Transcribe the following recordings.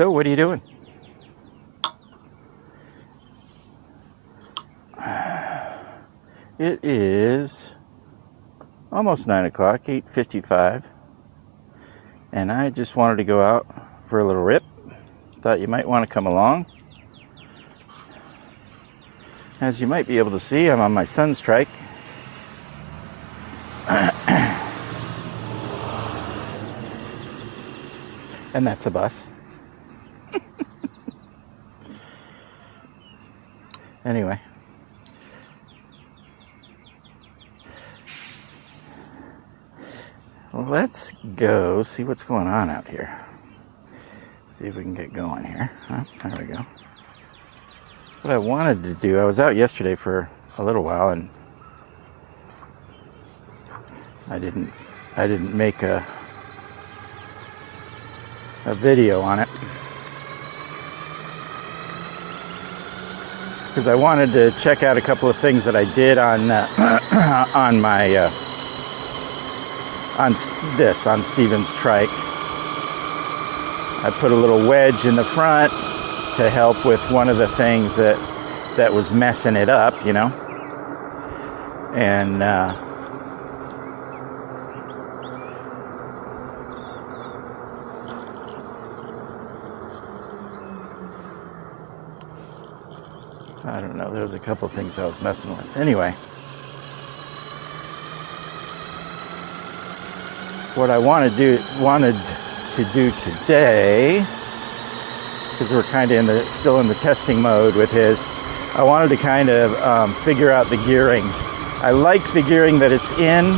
So, what are you doing? It is almost 9 o'clock, 8:55, and I just wanted to go out for a little rip. Thought you might want to come along. As you might be able to see, I'm on my son's trike. And that's a bus. Anyway. Let's go see what's going on out here. See if we can get going here. Oh, there we go. What I wanted to do, I was out yesterday for a little while and I didn't make a video on it because I wanted to check out a couple of things that I did on on my on Steven's trike. I put a little wedge in the front to help with one of the things that was messing it up, you know. And I don't know, there was a couple of things I was messing with. Anyway, what I wanted to do today, because we're kind of still in the testing mode with his, I wanted to kind of figure out the gearing. I like the gearing that it's in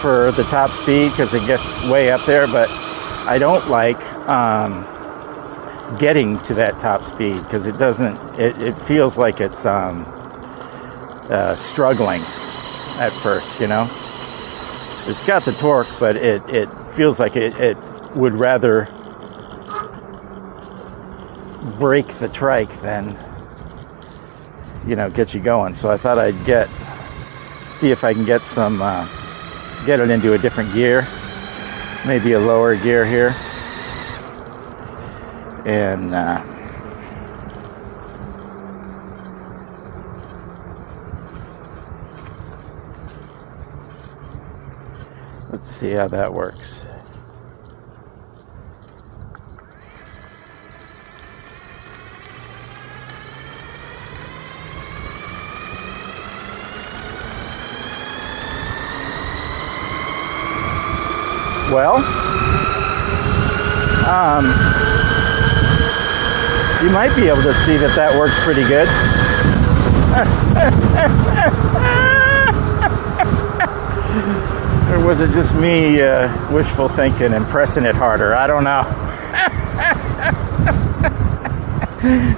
for the top speed because it gets way up there, but I don't like getting to that top speed because it doesn't, it feels like it's struggling at first, you know. It's got the torque, but it feels like it would rather break the trike than, you know, get you going. So I thought I'd see if I can get get it into a different gear, maybe a lower gear here. And let's see how that works. Well, you might be able to see that works pretty good. Or was it just me wishful thinking and pressing it harder? I don't know.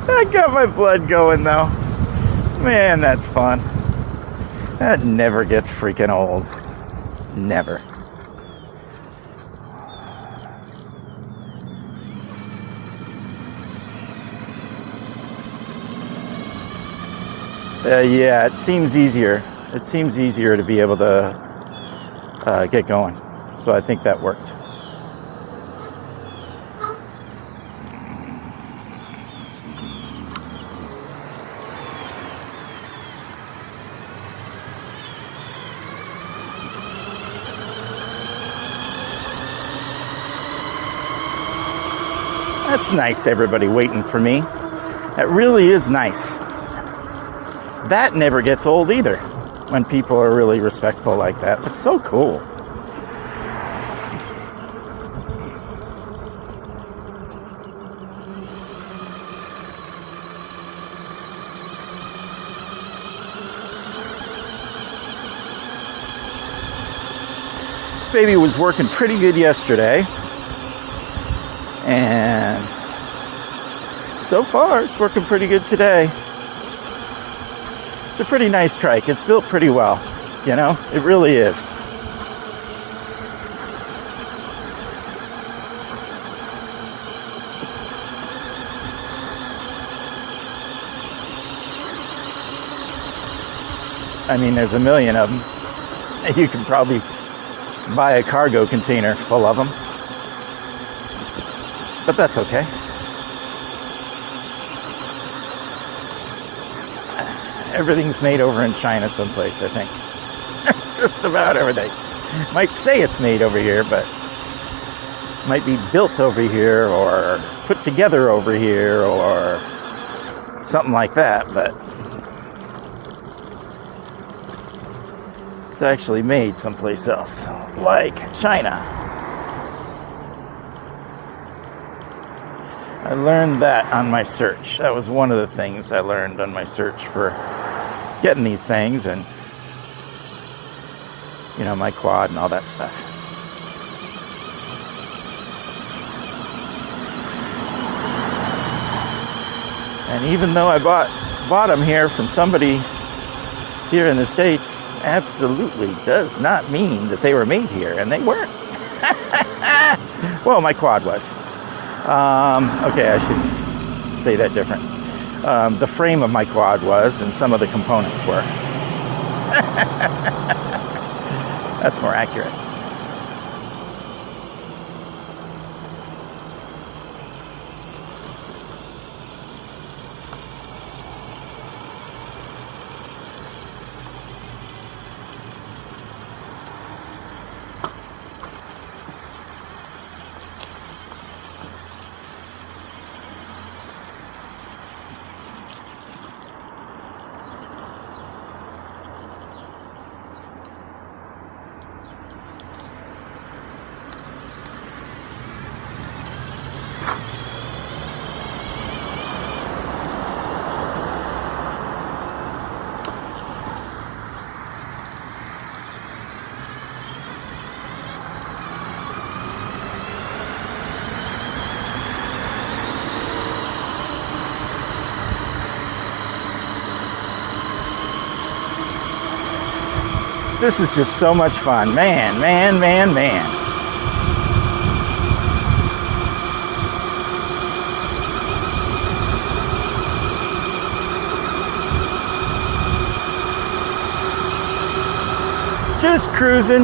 I got my blood going though. Man, that's fun. That never gets freaking old. Never. Yeah, it seems easier. It seems easier to be able to get going. So I think that worked. That's nice, everybody waiting for me. That really is nice. That never gets old either, when people are really respectful like that. It's so cool. This baby was working pretty good yesterday, and so far it's working pretty good today. It's a pretty nice trike. It's built pretty well, you know, it really is. I mean, there's a million of them. You can probably buy a cargo container full of them. But that's okay. everything's made over in China someplace, I think. Just about everything. Might say it's made over here, but might be built over here or put together over here or something like that, but it's actually made someplace else, like China. I learned that on my search. That was one of the things I learned on my search for getting these things and, you know, my quad and all that stuff. And even though I bought them here from somebody here in the States, absolutely does not mean that they were made here, and they weren't. Well, my quad was. Okay, I should say that different. The frame of my quad was, and some of the components were. That's more accurate. This is just so much fun. Man. Just cruising.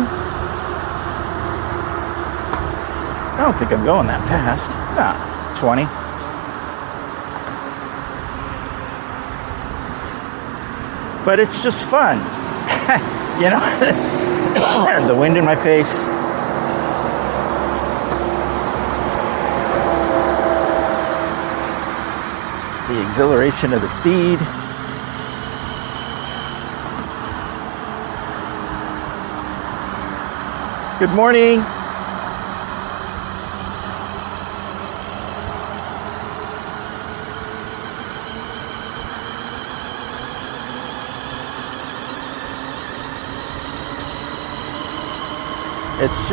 I don't think I'm going that fast. Nah, 20. But it's just fun. You know, the wind in my face. The exhilaration of the speed. Good morning. It's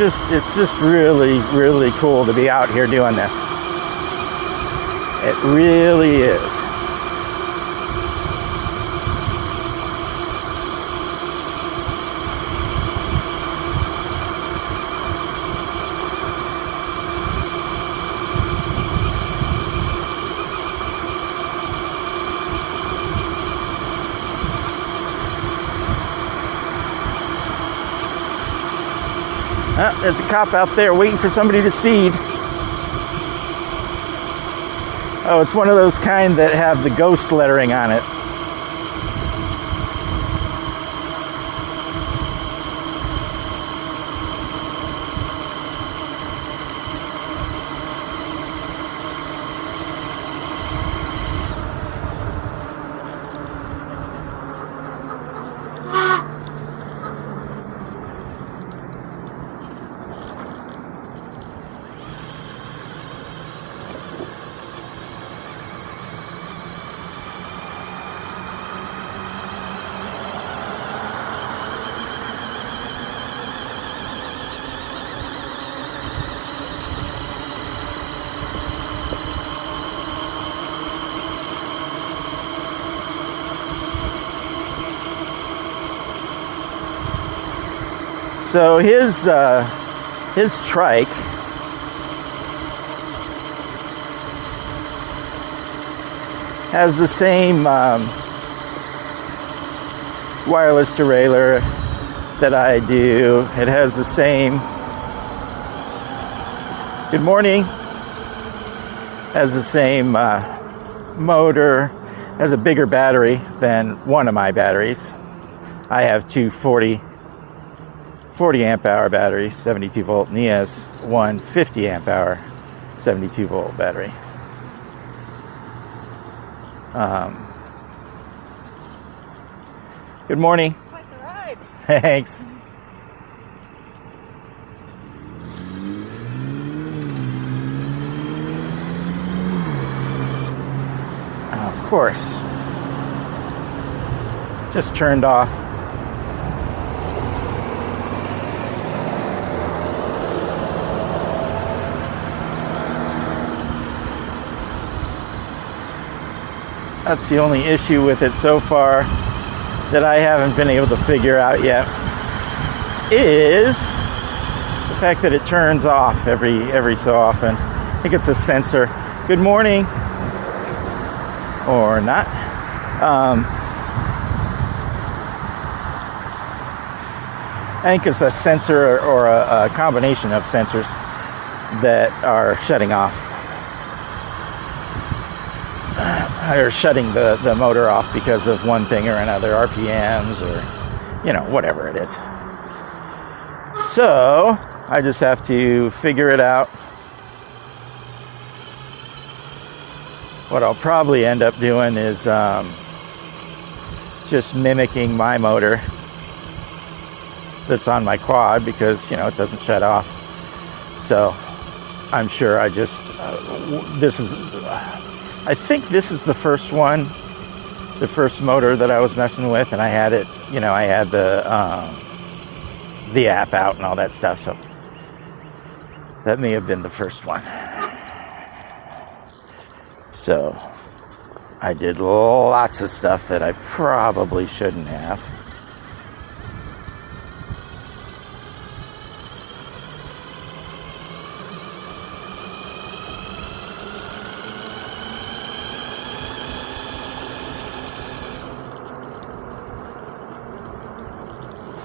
just really, really cool to be out here doing this. It really is. There's a cop out there waiting for somebody to speed. Oh, it's one of those kind that have the ghost lettering on it. So his trike has the same wireless derailleur that I do. It has the same, good morning, has the same motor, has a bigger battery than one of my batteries. I have two 40 amp hour batteries, 72 volt, and he has one 50 amp hour 72 volt battery. Good morning. Quite the ride. Thanks. Of course. Just turned off. That's the only issue with it so far that I haven't been able to figure out yet, is the fact that it turns off every so often. I think it's a sensor. Good morning. Or not. I think it's a sensor or a combination of sensors that are shutting off. Or shutting the motor off because of one thing or another, RPMs or, whatever it is. So, I just have to figure it out. What I'll probably end up doing is just mimicking my motor that's on my quad because, it doesn't shut off. So, I'm sure I just, I think this is the first one, the first motor that I was messing with, and I had it, I had the app out and all that stuff, so that may have been the first one. So I did lots of stuff that I probably shouldn't have.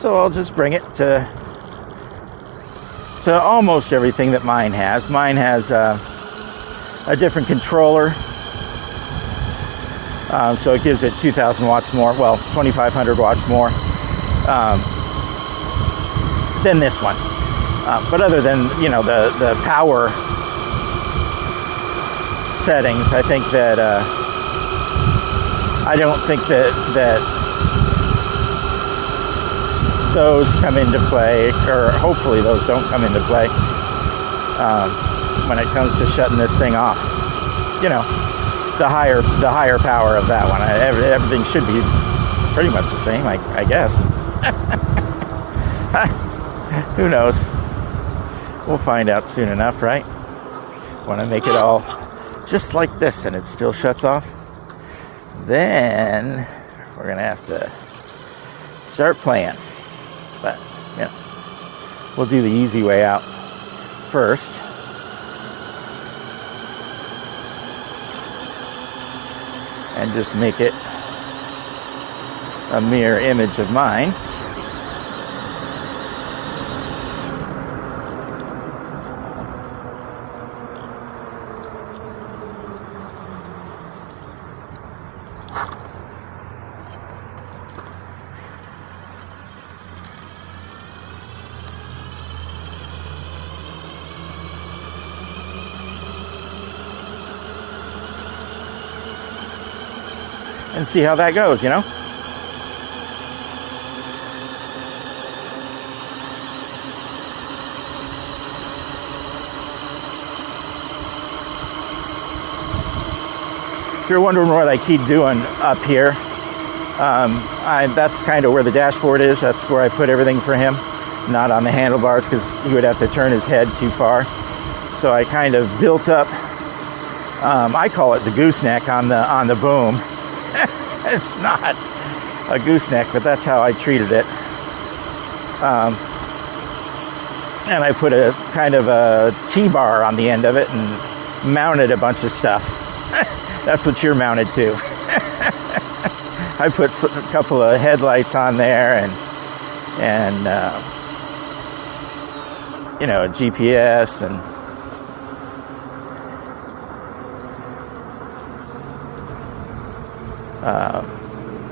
So I'll just bring it to almost everything that mine has. Mine has a different controller, so it gives it 2,000 watts more, well, 2,500 watts more than this one. But other than, the power settings, I think that I don't think that those come into play, or hopefully those don't come into play when it comes to shutting this thing off. The higher power of that one. Everything should be pretty much the same, I guess. Who knows? We'll find out soon enough, right? When I make it all just like this and it still shuts off, then we're gonna have to start playing. But, we'll do the easy way out first. And just make it a mirror image of mine. And see how that goes, If you're wondering what I keep doing up here, that's kind of where the dashboard is. That's where I put everything for him, not on the handlebars because he would have to turn his head too far. So I kind of built up, I call it the gooseneck on the boom. It's not a gooseneck, but that's how I treated it. And I put a kind of a T-bar on the end of it and mounted a bunch of stuff. That's what you're mounted to. I put a couple of headlights on there and a GPS and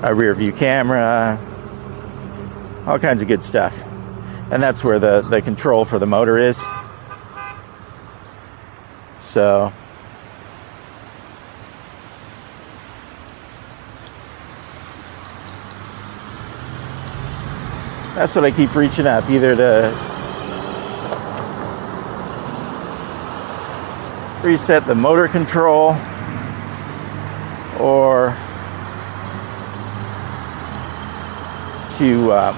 a rear view camera, all kinds of good stuff. And that's where the control for the motor is. So that's what I keep reaching up, either to reset the motor control or to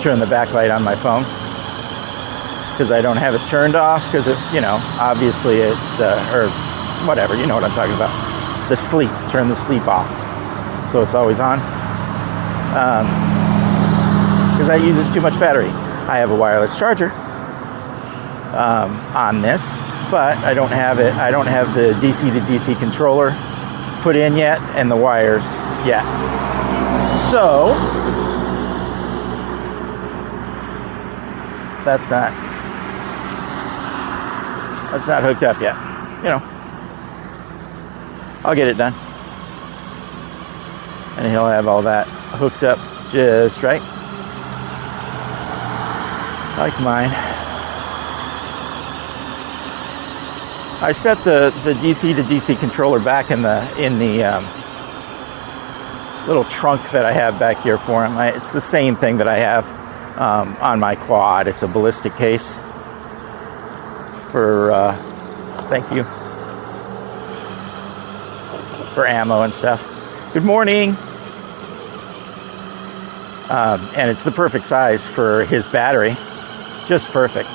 turn the backlight on my phone, because I don't have it turned off, because it, obviously it, or whatever, you know what I'm talking about. The sleep, turn the sleep off, so it's always on. Because that uses too much battery. I have a wireless charger on this, but I don't have it. I don't have the DC to DC controller put in yet, and the wires yet. So that's not hooked up yet. I'll get it done, and he'll have all that hooked up just right, like mine. I set the DC to DC controller back in the little trunk that I have back here for him. It's the same thing that I have on my quad. It's a ballistic case for thank you, for ammo and stuff. Good morning. And it's the perfect size for his battery, just perfect.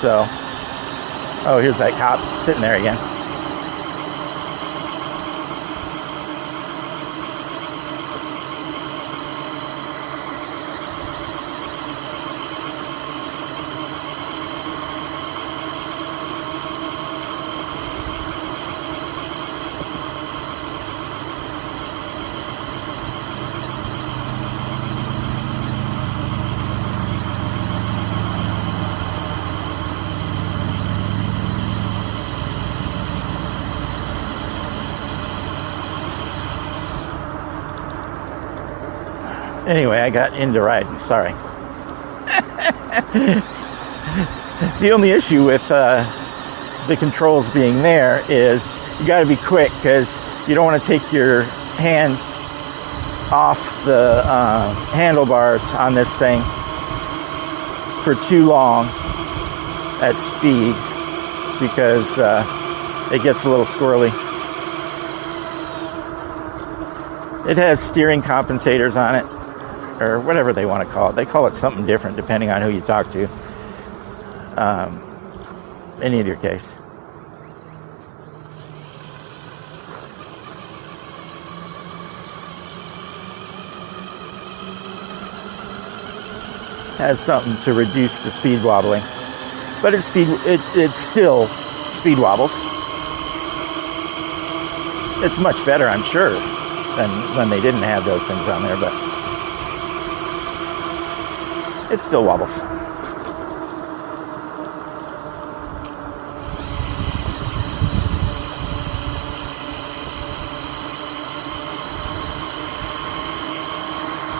So, oh, here's that cop sitting there again. Anyway, I got into riding, sorry. The only issue with the controls being there is you got to be quick, because you don't want to take your hands off the handlebars on this thing for too long at speed, because it gets a little squirrely. It has steering compensators on it, or whatever they want to call it. They call it something different depending on who you talk to. In either case. Has something to reduce the speed wobbling. But it's still speed wobbles. It's much better, I'm sure, than when they didn't have those things on there, but it still wobbles.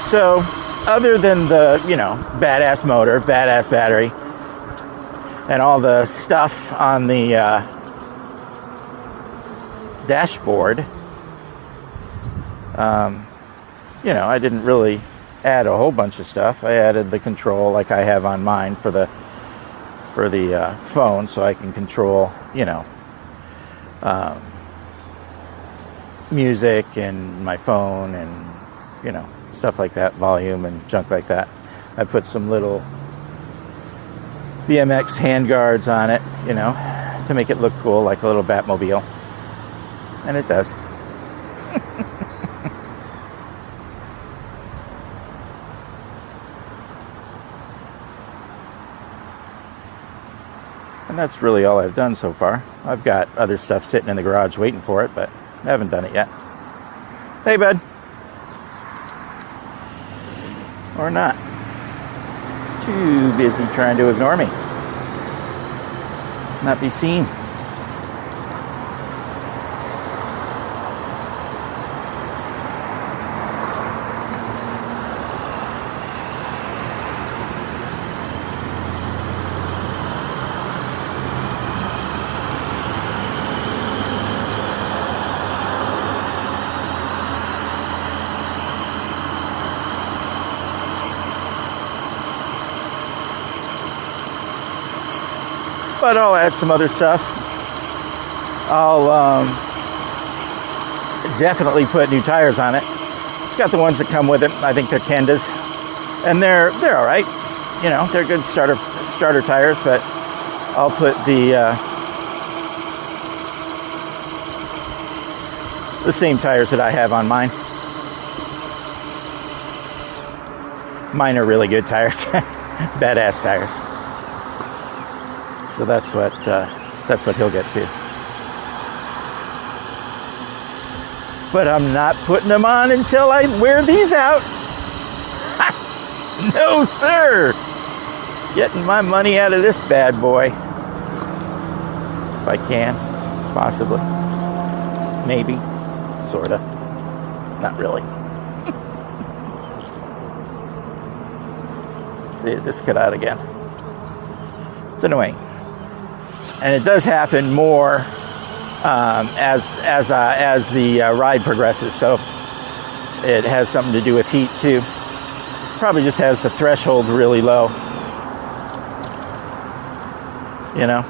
So, other than the, badass motor, badass battery, and all the stuff on the dashboard, I didn't really add a whole bunch of stuff. I added the control like I have on mine for the phone, so I can control, music and my phone and, stuff like that, volume and junk like that. I put some little BMX hand guards on it, to make it look cool, like a little Batmobile. And it does. And that's really all I've done so far. I've got other stuff sitting in the garage waiting for it, but I haven't done it yet. Hey, bud. Or not. Too busy trying to ignore me. Not be seen. but I'll add some other stuff. I'll definitely put new tires on it. It's got the ones that come with it. I think they're Kendas, and they're all right. You know, they're good starter tires, but I'll put the same tires that I have on mine. Mine are really good tires, badass tires. So that's what he'll get too. But I'm not putting them on until I wear these out. No, sir. Getting my money out of this bad boy. If I can, possibly. Maybe. Sorta. Not really. See, it just cut out again. It's annoying. And it does happen more as the ride progresses. So it has something to do with heat too. Probably just has the threshold really low. You know?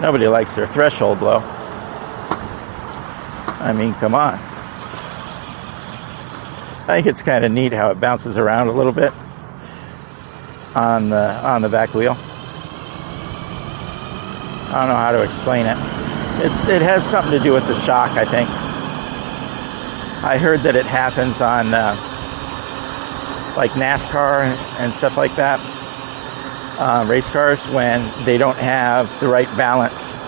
Nobody likes their threshold low. I mean, come on. I think it's kind of neat how it bounces around a little bit on the back wheel. I don't know how to explain it. It has something to do with the shock, I think. I heard that it happens on like NASCAR and stuff like that, race cars, when they don't have the right balance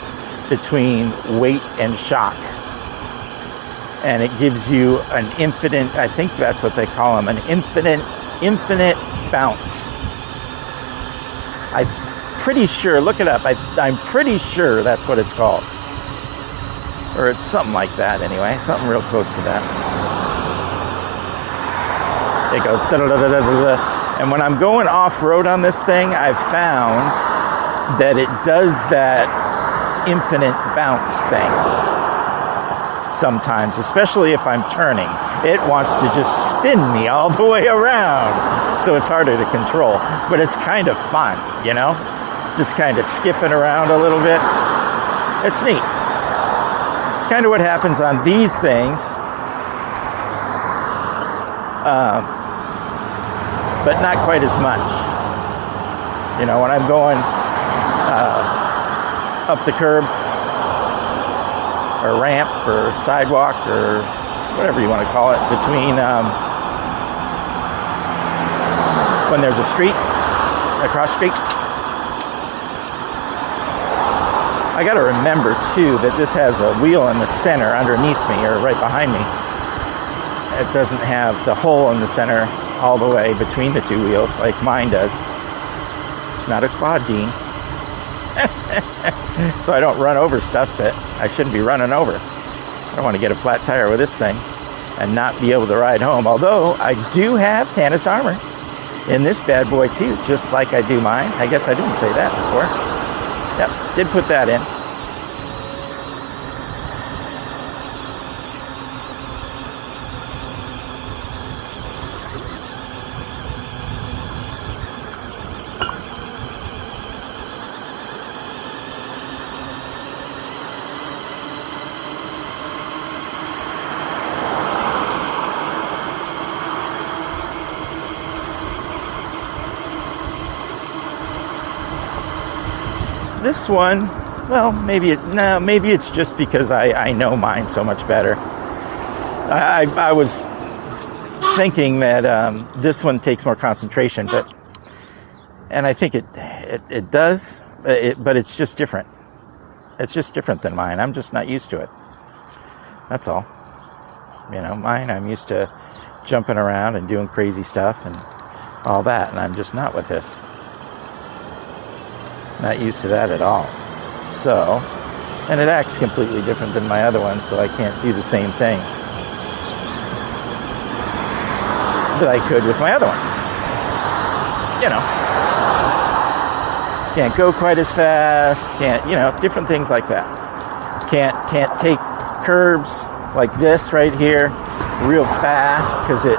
between weight and shock. And it gives you an infinite, I think that's what they call them, an infinite bounce. I'm pretty sure, look it up, I'm pretty sure that's what it's called. Or it's something like that anyway, something real close to that. It goes da-da-da-da-da-da. And when I'm going off-road on this thing, I've found that it does that infinite bounce thing. Sometimes, especially if I'm turning, it wants to just spin me all the way around. So it's harder to control, but it's kind of fun, you know? Just kind of skipping around a little bit. It's neat. It's kind of what happens on these things, but not quite as much. You know, when I'm going up the curb, or ramp, or sidewalk, or whatever you want to call it, between when there's a street, a cross street. I got to remember too that this has a wheel in the center underneath me, or right behind me. It doesn't have the hole in the center all the way between the two wheels like mine does. It's not a Quadtent. So I don't run over stuff that I shouldn't be running over. I don't want to get a flat tire with this thing and not be able to ride home. Although I do have Tannis armor in this bad boy too, just like I do mine. I guess I didn't say that before. Yep, did put that in. This one, well, maybe it's just because I know mine so much better. I was thinking that this one takes more concentration, and I think it does, but it's just different. It's just different than mine. I'm just not used to it. That's all. You know, mine, I'm used to jumping around and doing crazy stuff and all that, and I'm just not with this. Not used to that at all. So, and it acts completely different than my other one, so I can't do the same things that I could with my other one. You know, can't go quite as fast, can't, you know, different things like that. Can't take curbs like this right here real fast, because it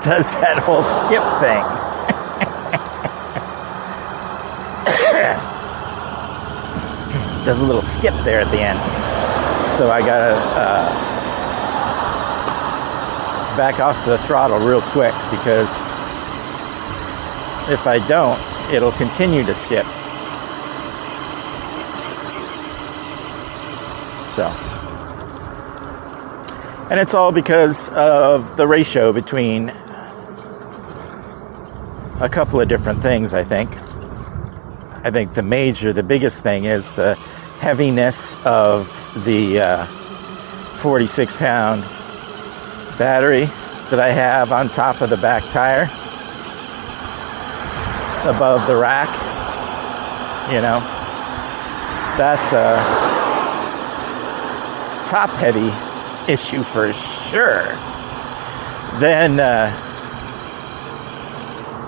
does that whole skip thing. does a little skip there at the end. So I gotta back off the throttle real quick, because if I don't, it'll continue to skip. So, and it's all because of the ratio between a couple of different things, I think. I think the biggest thing is the heaviness of the 46-pound battery that I have on top of the back tire, above the rack. You know, that's a top-heavy issue for sure. Then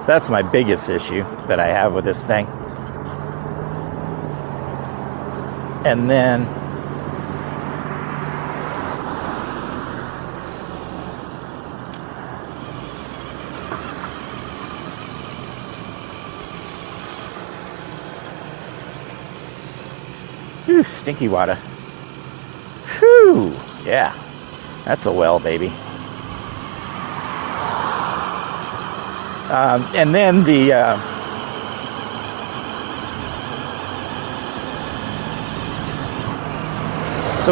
that's my biggest issue that I have with this thing. And then whew, stinky water. Whew, yeah, that's a well, baby. And then the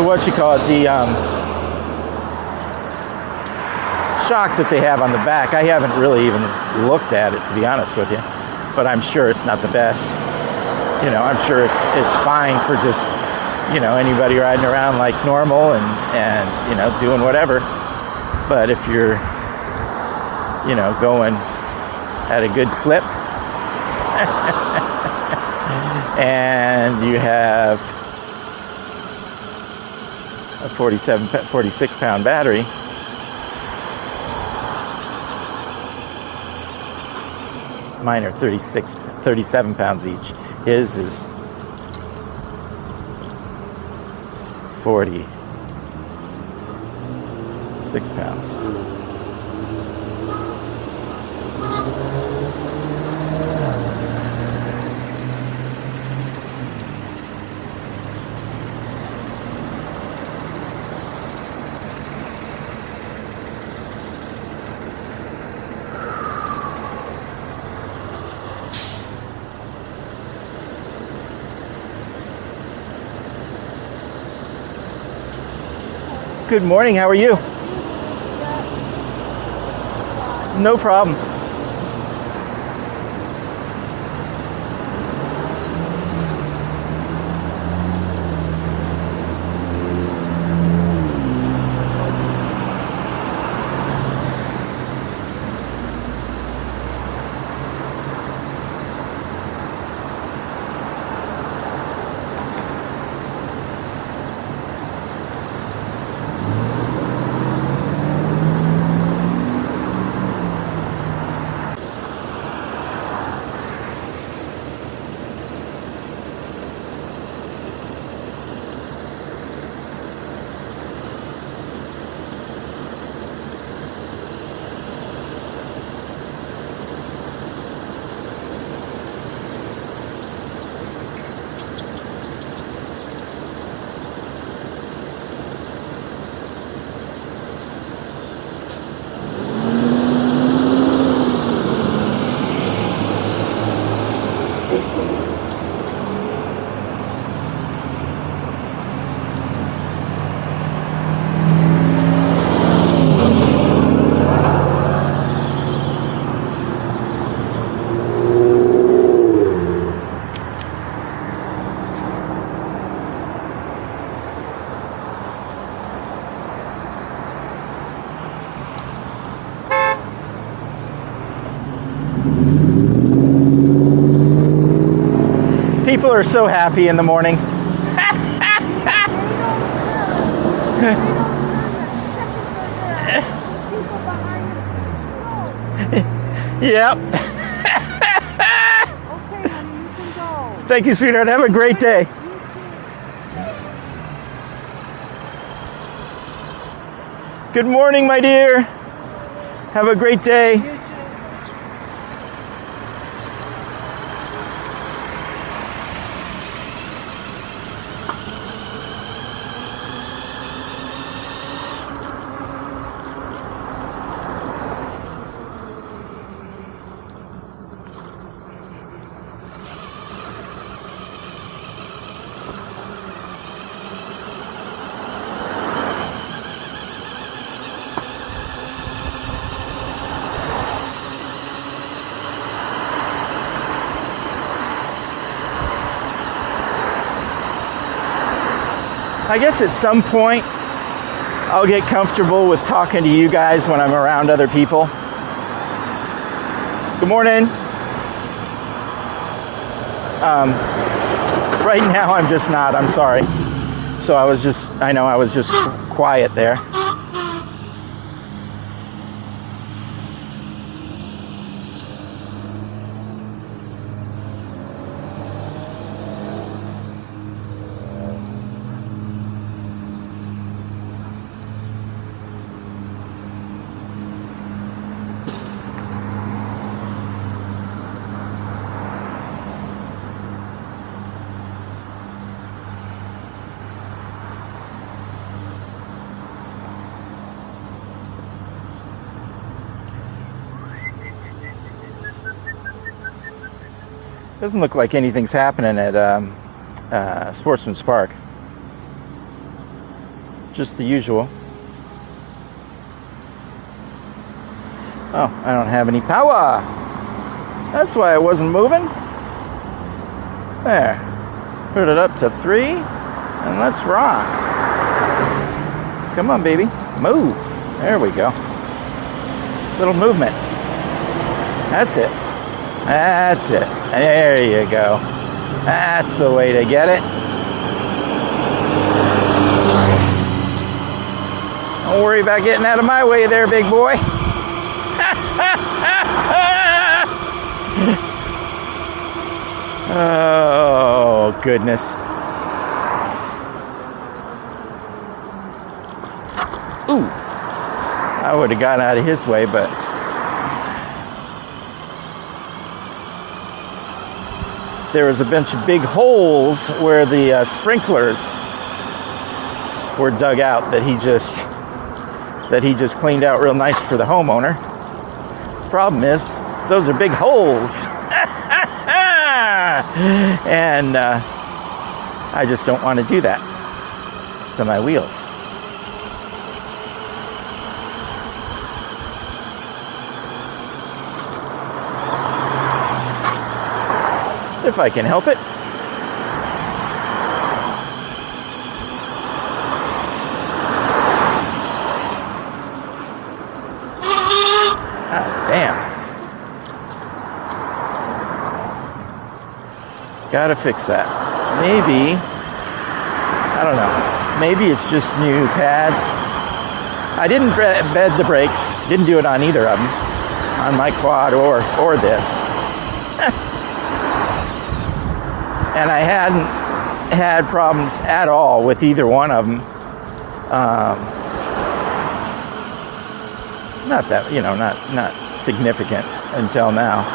what you call it, the shock that they have on the back. I haven't really even looked at it, to be honest with you, but I'm sure it's not the best. You know, I'm sure it's fine for just, you know, anybody riding around like normal and you know, doing whatever. But if you're, you know, going at a good clip and you have a 46-pound battery, mine are 37 pounds each. His is 46 pounds. Good morning, how are you? No problem. People are so happy in the morning. Yep. Thank you, sweetheart. Have a great day. Good morning, my dear. Have a great day. You too. I guess at some point I'll get comfortable with talking to you guys when I'm around other people. Good morning. Right now I'm just not, I'm sorry. So I was just quiet there. Doesn't look like anything's happening at Sportsman's Park. Just the usual. Oh, I don't have any power. That's why I wasn't moving. There. Put it up to 3, and let's rock. Come on, baby. Move. There we go. Little movement. That's it. That's it. There you go. That's the way to get it. Don't worry about getting out of my way there, big boy. Oh, goodness. Ooh. I would have gotten out of his way, but... there was a bunch of big holes where the sprinklers were dug out that he just cleaned out real nice for the homeowner. Problem is, those are big holes. And I just don't want to do that to my wheels. If I can help it. Ah, damn. Gotta fix that. Maybe, I don't know. Maybe it's just new pads. I didn't bed the brakes. Didn't do it on either of them. On my quad or this. And I hadn't had problems at all with either one of them. Not that, not significant until now.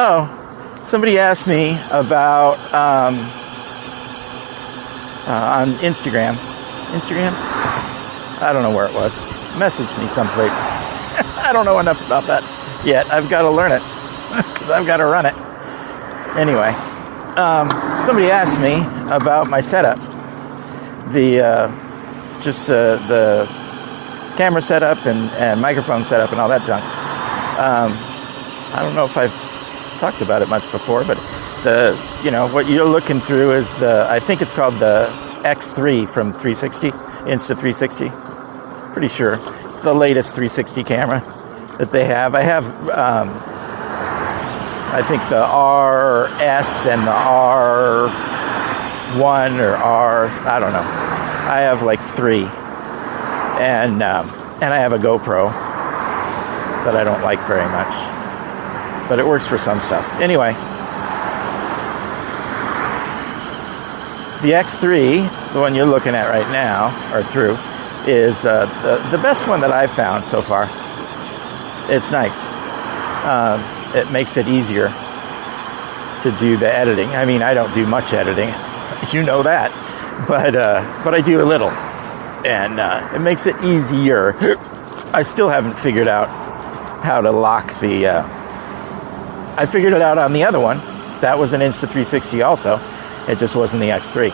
Oh, somebody asked me about on Instagram. I don't know where it was. Messaged me someplace. I don't know enough about that yet. I've got to learn it because I've got to run it. Anyway, somebody asked me about my setup, the camera setup and microphone setup and all that junk. I don't know if I've talked about it much before, but what you're looking through is I think it's called the X3 from 360, Insta360. Pretty sure it's the latest 360 camera that they have. I have, I think the RS and the R1 or I don't know. I have like 3, and I have a GoPro that I don't like very much. but it works for some stuff. Anyway, the X3, the one you're looking at right now, or through, is the best one that I've found so far. It's nice. It makes it easier to do the editing. I mean, I don't do much editing, you know that, but I do a little, and it makes it easier. I still haven't figured out how to lock the. I figured it out on the other one. That was an Insta360 also. It just wasn't the X3.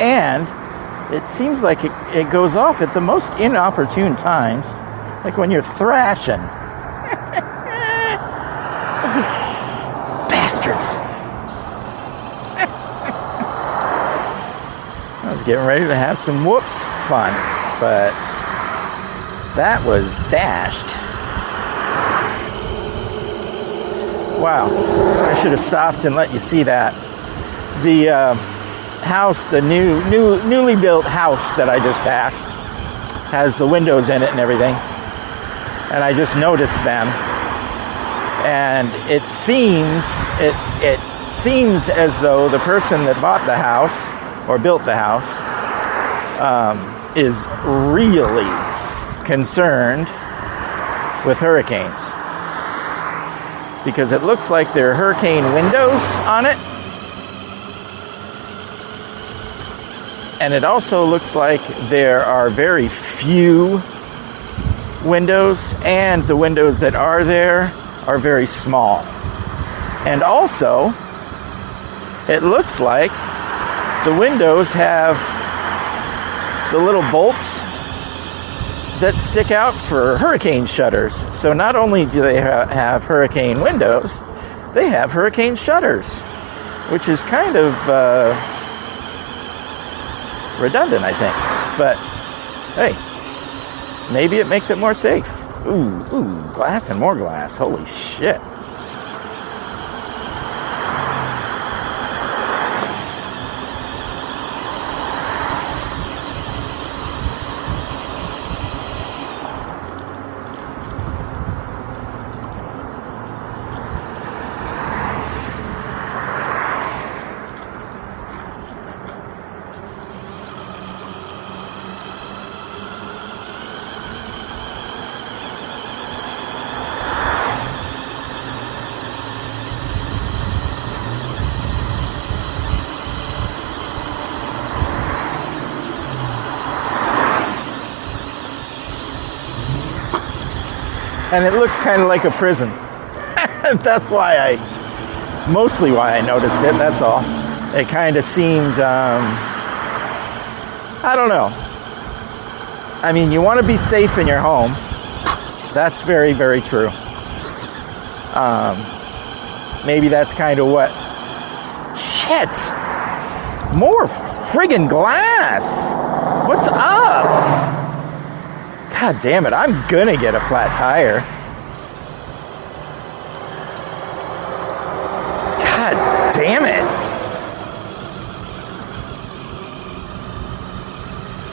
And it seems like it goes off at the most inopportune times, like when you're thrashing. Bastards. I was getting ready to have some whoops fun, but that was dashed. Wow, I should have stopped and let you see that. The house, the newly built house that I just passed, has the windows in it and everything, and I just noticed them, and it seems as though the person that bought the house or built the house is really concerned with hurricanes, because it looks like there are hurricane windows on it. And it also looks like there are very few windows, and the windows that are there are very small. And also, it looks like the windows have the little bolts that stick out for hurricane shutters. So not only do they have hurricane windows, they have hurricane shutters, which is kind of redundant, I think. But hey, maybe it makes it more safe. Ooh, glass and more glass. Holy shit. And it looks kind of like a prison. That's mostly why I noticed it, that's all. It kind of seemed, I don't know. I mean, you want to be safe in your home. That's very, very true. Maybe that's kind of what... Shit! More friggin' glass! What's up? God damn it, I'm gonna get a flat tire. God damn it.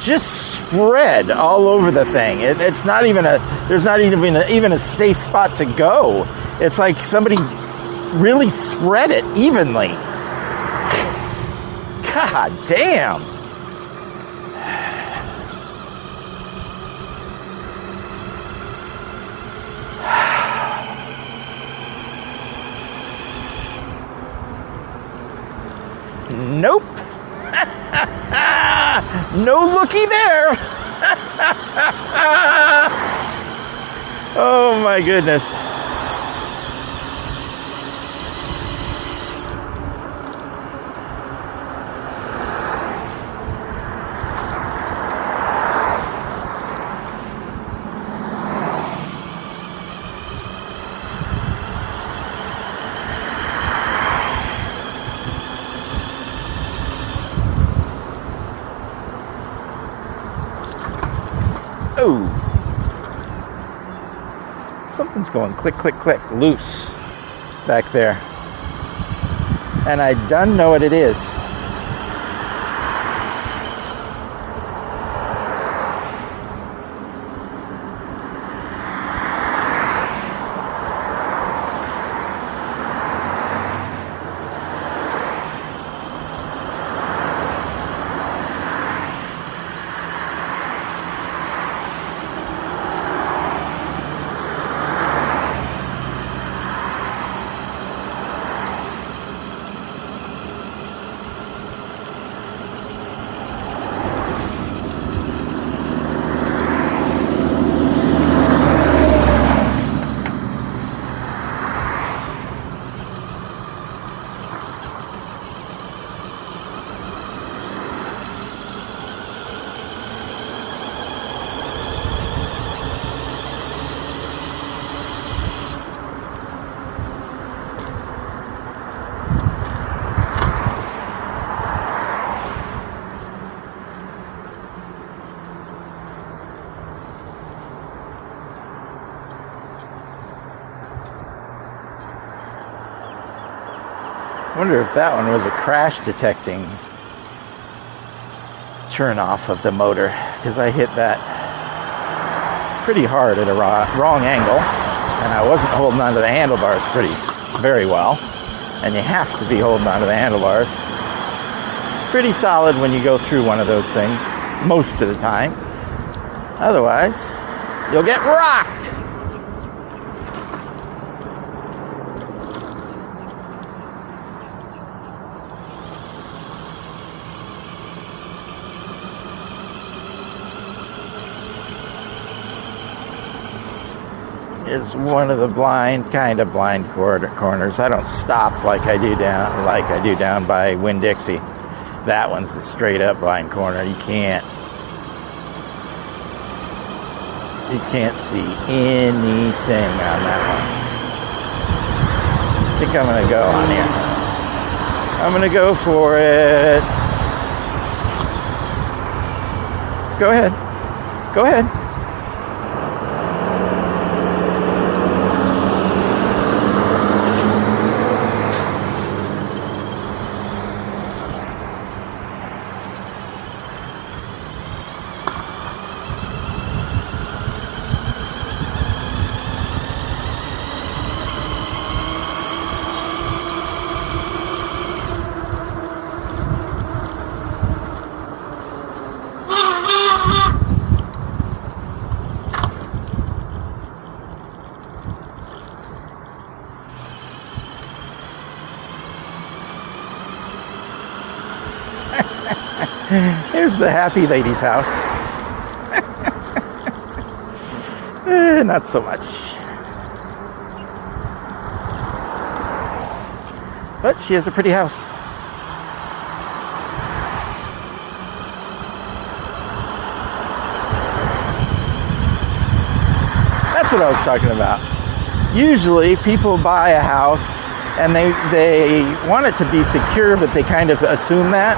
Just spread all over the thing. It's not even there's not even a safe spot to go. It's like somebody really spread it evenly. God damn. Nope. No looky there. Oh my goodness. Oh. Something's going click, click, click, loose back there. And I done know what it is. I wonder if that one was a crash detecting turn off of the motor, because I hit that pretty hard at a wrong angle, and I wasn't holding onto the handlebars very well, and you have to be holding onto the handlebars pretty solid when you go through one of those things most of the time. Otherwise, you'll get rocked. Is one of the kind of blind corners. I don't stop like I do down by Winn-Dixie. That one's a straight up blind corner. You can't see anything on that one. I think I'm gonna go on here. I'm gonna go for it. Go ahead. Go ahead. Here's the happy lady's house. Not so much. But she has a pretty house. That's what I was talking about. Usually people buy a house and they want it to be secure, but they kind of assume that,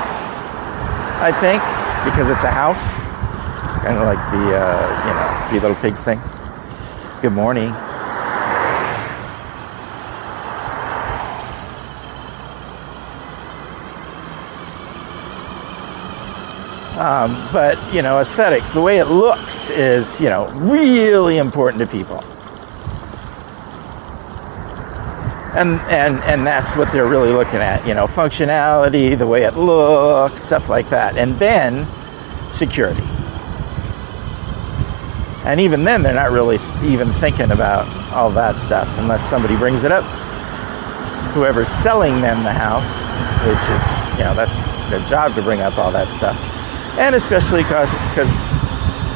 I think, because it's a house. Kind of like the, Three Little Pigs thing. Good morning. But, aesthetics, the way it looks is, really important to people. And that's what they're really looking at, functionality, the way it looks, stuff like that. And then security. And even then, they're not really even thinking about all that stuff unless somebody brings it up. Whoever's selling them the house, which is, that's their job to bring up all that stuff. And especially because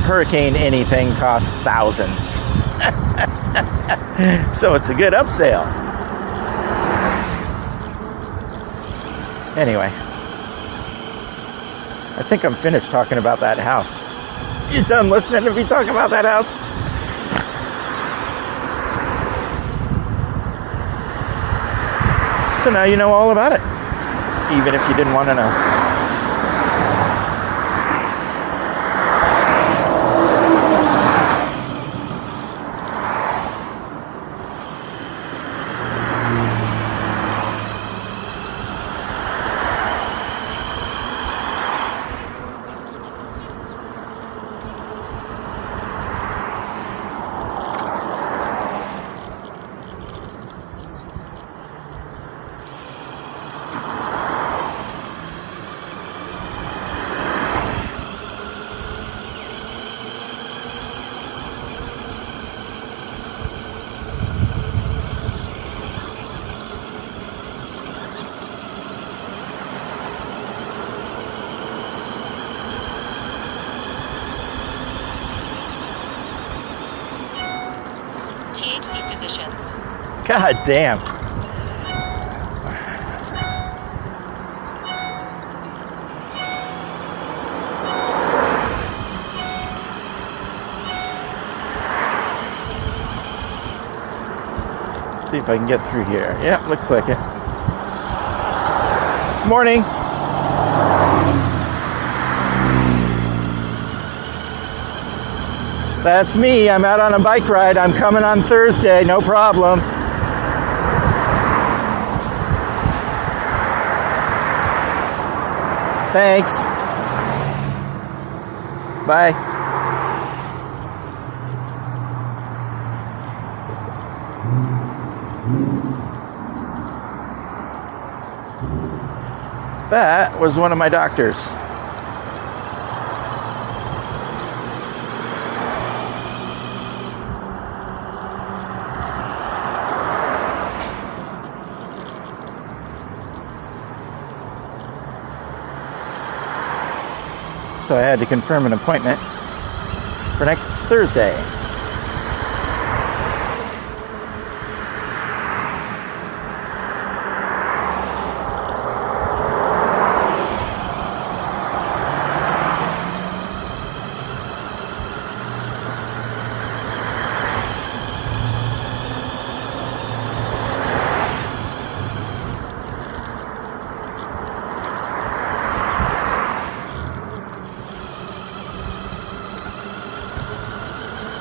hurricane anything costs thousands. So it's a good upsell. Anyway, I think I'm finished talking about that house. You done listening to me talk about that house? So now you know all about it, even if you didn't want to know. Physicians. God damn. See if I can get through here. Yeah, looks like it. Morning. That's me. I'm out on a bike ride. I'm coming on Thursday. No problem. Thanks. Bye. That was one of my doctors. So I had to confirm an appointment for next Thursday.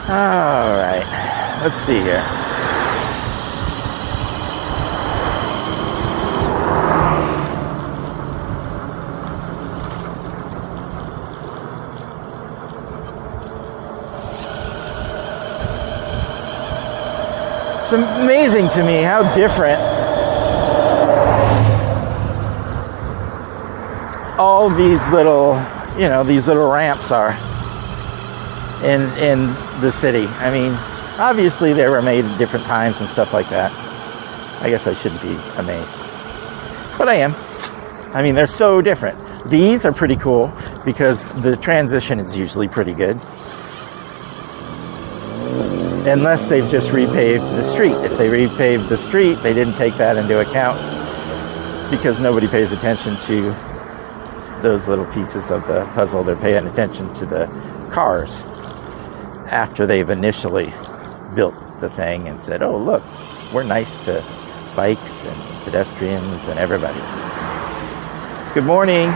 All right, let's see here. It's amazing to me how different all these little, these little ramps are in the city. I mean, obviously they were made at different times and stuff like that. I guess I shouldn't be amazed, but I am. I mean, they're so different. These are pretty cool because the transition is usually pretty good. Unless they've just repaved the street. If they repaved the street, they didn't take that into account because nobody pays attention to those little pieces of the puzzle. They're paying attention to the cars after they've initially built the thing and said, oh, look, we're nice to bikes and pedestrians and everybody. Good morning. You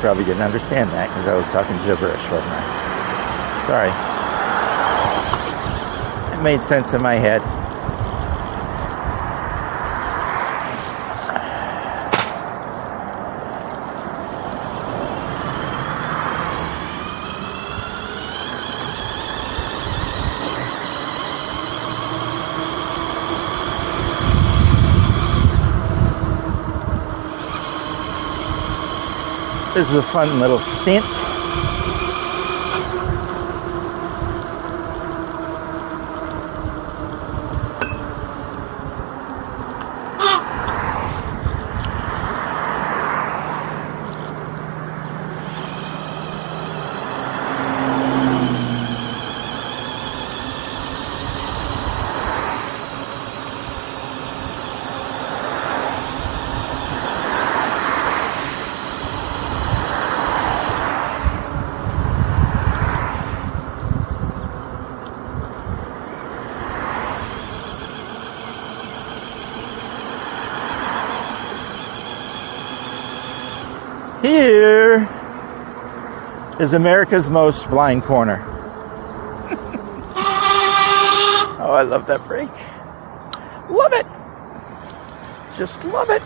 probably didn't understand that because I was talking gibberish, wasn't I? Sorry. It made sense in my head. This is a fun little stint. Here is America's most blind corner. Oh, I love that brake. Love it. Just love it.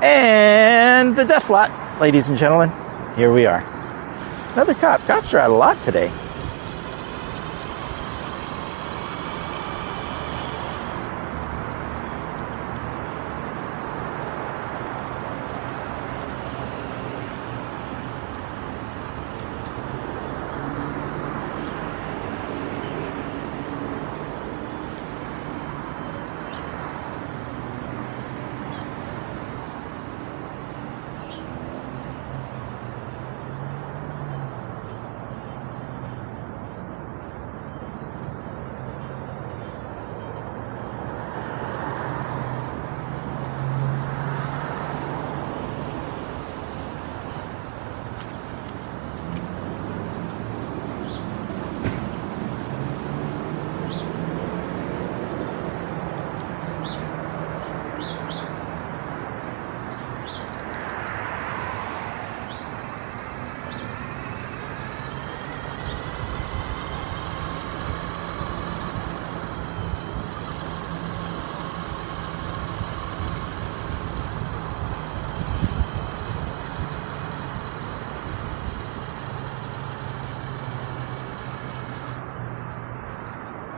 And the death lot, ladies and gentlemen. Here we are. Another cop. Cops are out a lot today.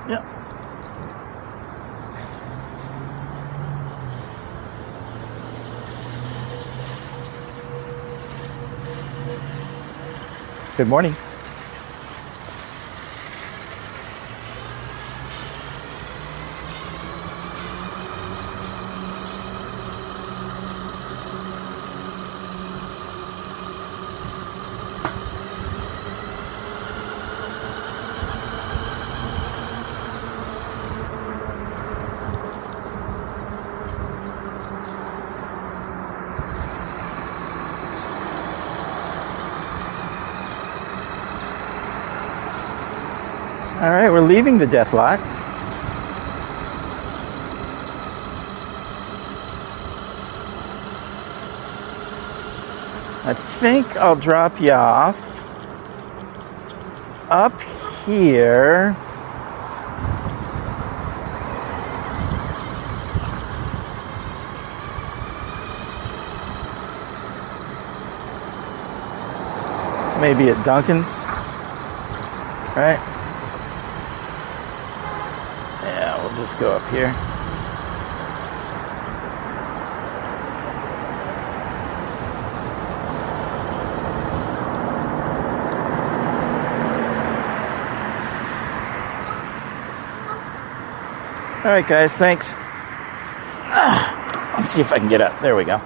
Yep. Good morning. All right, we're leaving the death lot. I think I'll drop you off up here. Maybe at Duncan's, right? Yeah, we'll just go up here. All right, guys, thanks. Let's see if I can get up. There we go.